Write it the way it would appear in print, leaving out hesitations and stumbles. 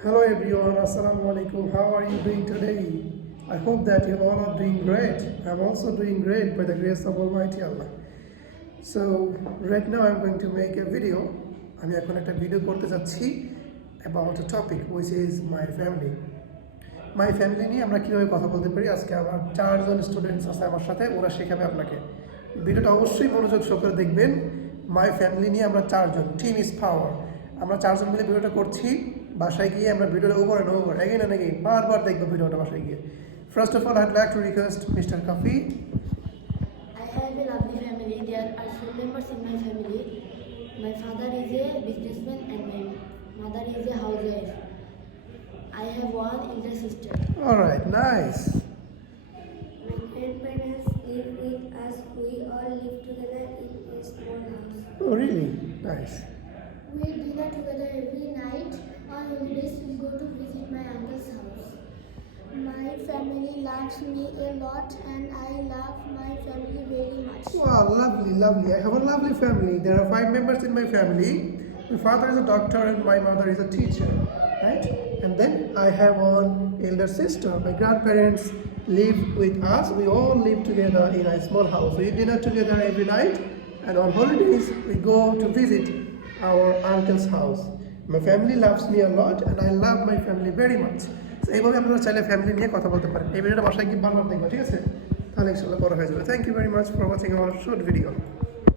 Hello everyone, Assalamu alaikum. How are you doing today? I hope that you all are doing great. I'm also doing great by the grace of Almighty Allah. So right now I'm going to make a video. আমি এখন একটা video করতে যাচ্ছি about a topic which is my family. My family নিয়ে আমরা কিভাবে কথা বলতে পারি আজকে আমার 4 জন স্টুডেন্টস আছে আমার সাথে, ওরা শেখাবে আপনাকে। ভিডিওটা অবশ্যই মনোযোগ সহকারে দেখবেন। My family নিয়ে আমরা 4 জন, টিম ইজ পাওয়ার। আমরা 4 জন মিলে ভিডিওটা করছি। বাসায় গিয়ে আমরা ভিডিওটা over and over again and again বারবার দেখব ভিডিওটা বাসায় গিয়ে। First of all, I'd like to request Mr. Kafi. I have a lovely family. There are 4 members in my family. My father is a businessman and my mother is a housewife. I have one elder sister. All right, nice. My grandparents live with us. We all live together in a small house. Oh, really? Nice. We dinner together every night. On holidays, we go to visit my uncle's house. My family loves me a lot, and I love my family very much. Wow, lovely, lovely. I have a lovely family. There are 5 members in my family. My father is a doctor and my mother is a teacher, right? And then I have one elder sister. My grandparents live with us. We all live together in a small house. We eat dinner together every night, and on holidays we go to visit our uncle's house. My family loves me a lot, and I love my family very much. So এইভাবে আপনারা চাইলে family নিয়ে কথা বলতে পারেন। এই ভিডিওটা বাসায় গিয়ে বারবার দেখবা, ঠিক আছে? তাহলে ইনশাআল্লাহ বড় হয়ে যাবে। Thank you very much for watching our short video.